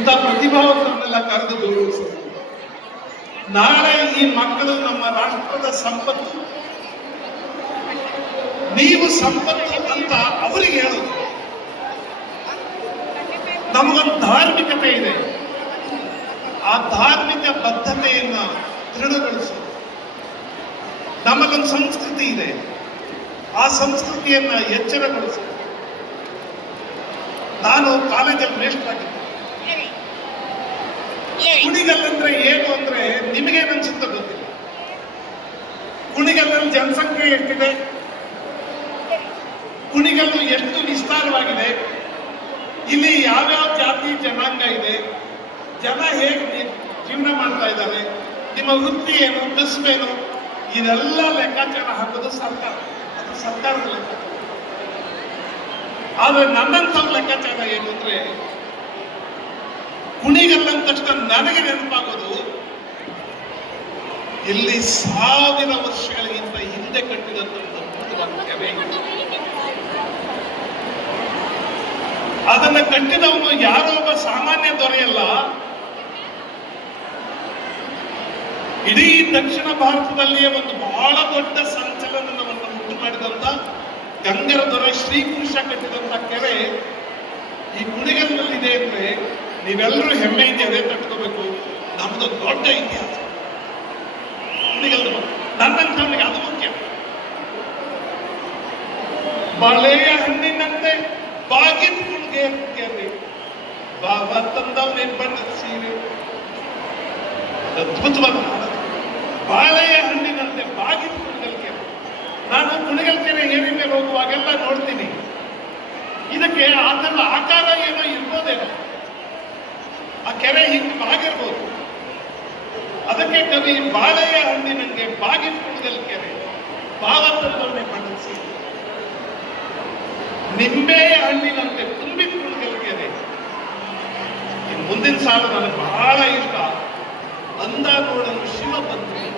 ಇಂಥ ಪ್ರತಿಭಾವಂತರನ್ನೆಲ್ಲ ಕರೆದು ಗೌರವಿಸಬೇಕು. ನಾಳೆ ಈ ಮಕ್ಕಳು ನಮ್ಮ ರಾಷ್ಟ್ರದ ಸಂಪತ್ತು, ನೀವು ಸಂಪತ್ತು ಅಂತ ಅವರಿಗೆ ಹೇಳೋದು. ನಮಗೊಂದು ಧಾರ್ಮಿಕತೆ ಇದೆ, ಆ ಧಾರ್ಮಿಕ ಬದ್ಧತೆಯನ್ನ ದೃಢಗೊಳಿಸೋದು. ನಮಗೊಂದು ಸಂಸ್ಕೃತಿ ಇದೆ, ಆ ಸಂಸ್ಕೃತಿಯನ್ನ ಎಚ್ಚರಗೊಳಿಸೋದು. ನಾನು ಕಾಲೇಜಲ್ಲಿ ಮೇಷ್ಟ್ರ್ ಆಗಿದ್ದೆ. ಕುಣಿಗಲ್ ಅಂದ್ರೆ ಏನು ಅಂದ್ರೆ ನಿಮಗೇನು ಅನ್ಸುತ್ತೆ ಗೊತ್ತಿಲ್ಲ. ಕುಣಿಗಲ್ಲಲ್ಲಿ ಜನಸಂಖ್ಯೆ ಎಷ್ಟಿದೆ, ಕುಣಿಗಲ್ಲು ಎಷ್ಟು ವಿಸ್ತಾರವಾಗಿದೆ, ಇಲ್ಲಿ ಯಾವ್ಯಾವ ಜಾತಿ ಜನಾಂಗ ಇದೆ, ಜನ ಹೇಗೆ ಜೀವನ ಮಾಡ್ತಾ ಇದ್ದಾರೆ, ನಿಮ್ಮ ವೃತ್ತಿ ಏನು, ಕಸುಬೇನು, ಇದೆಲ್ಲ ಲೆಕ್ಕಾಚಾರ ಹಾಕೋದು ಸರ್ಕಾರ. ಅದು ಸರ್ಕಾರದ ಲೆಕ್ಕಾಚಾರ. ಆದ್ರೆ ನನ್ನಂಥವ್ರ ಲೆಕ್ಕಾಚಾರ ಏನು ಅಂದ್ರೆ, ಕುಣಿಗಲ್ ಅಂದ ತಕ್ಷಣ ನನಗೆ ನೆನಪಾಗೋದು ಇಲ್ಲಿ 1000 ವರ್ಷಗಳಿಗಿಂತ ಹಿಂದೆ ಕಟ್ಟಿದಂತ ಕೆರೆ. ಅದನ್ನ ಕಟ್ಟಿದವನು ಯಾರೋ ಒಬ್ಬ ಸಾಮಾನ್ಯ ದೊರೆಯಲ್ಲ. ಇಡೀ ದಕ್ಷಿಣ ಭಾರತದಲ್ಲಿಯೇ ಒಂದು ಬಹಳ ದೊಡ್ಡ ಸಂಚಲನವನ್ನು ಉಂಟು ಮಾಡಿದಂತ ಗಂಗರ ದೊರೆ ಶ್ರೀಕೃಷ್ಣ ಕಟ್ಟಿದಂತ ಕೆರೆ ಈ ಕುಣಿಗಲ್ನಲ್ಲಿದೆ ಅಂದ್ರೆ ನೀವೆಲ್ಲರೂ ಹೆಮ್ಮೆಯಿಂದ ಎದೆ ತಟ್ಕೋಬೇಕು. ನಮ್ದು ದೊಡ್ಡ ಇತಿಹಾಸ ಕುಣಿಗಲ್. ನನ್ನಂಥವನಿಗೆ ಅದು ಮುಖ್ಯ. ಬಳೆಯ ಹಣ್ಣಿನಂತೆ ಬಾಗಿದ್ ಕುಣಿಗೆ ಕೆರೆ, ಬಾಬಾ ತಂದವನೇನ್ ಬಣ್ಣದ ಸೀರೆ, ಅದ್ಭುತವಾದ ಬಾಳೆಯ ಹಣ್ಣಿನಂತೆ ಬಾಗಿದ್ ಕುಣಿಗಲ್ ಕೆರೆ. ನಾನು ಕುಣಿಗಲ್ ಕೆರೆ ಏರಿ ಮೇಲೆ ಹೋಗುವಾಗೆಲ್ಲ ನೋಡ್ತೀನಿ, ಇದಕ್ಕೆ ಅದರ ಆಕಾರ ಏನೋ ಇರ್ಬೋದೇನೋ, ಆ ಕೆರೆ ಹಿಂಗೆ ಬಾಗಿರ್ಬೋದು. ಅದಕ್ಕೆ ಕವಿ ಬಾಳೆಯ ಹಣ್ಣಿನಂಗೆ ಬಾಗಿದ ಕುಣಿಗಲ್ ಕೆರೆ, ಬಾವ ತಂದವನೇ ಬಣ್ಣದ ಸೀರೆ, ನಿಂಬೆಯ ಹಣ್ಣಿನಂತೆ ತುಂಬಿದ ಕುಣಿಗಲ್ ಕೆರೆ. ಮುಂದಿನ ಸಾಲು ನನಗೆ ಬಹಳ ಇಷ್ಟ. ಅಂದ ನೋಡಲು ಶಿವ ಬಂದ್ರು.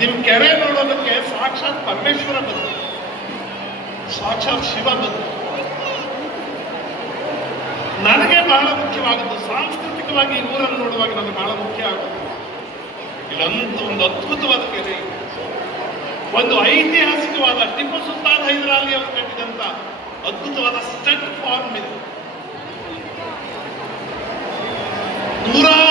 ನಿಮ್ ಕೆರೆ ನೋಡೋದಕ್ಕೆ ಸಾಕ್ಷಾತ್ ಪರಮೇಶ್ವರ ಬಂದ್ರು, ಸಾಕ್ಷಾತ್ ಶಿವ ಬಂದ್ರು. ನನಗೆ ಬಹಳ ಮುಖ್ಯವಾಗುವುದು ಸಾಂಸ್ಕೃತಿಕವಾಗಿ ಈ ಊರನ್ನು ನೋಡುವಾಗ ನನಗೆ ಬಹಳ ಮುಖ್ಯ ಆಗುತ್ತೆ. ಇಲ್ಲೊಂದು ಒಂದು ಅದ್ಭುತವಾದ ಕೆರೆ, ಒಂದು ಐತಿಹಾಸಿಕವಾದ ಟಿಪ್ಪು ಸುಲ್ತಾನ್ ಹೈದರಾಲಿ ಅವರು ಕಟ್ಟಿದಂತ ಅದ್ಭುತವಾದ ಸ್ಟಡ್ ಫಾರ್ಮ್ ಇದೆ. 100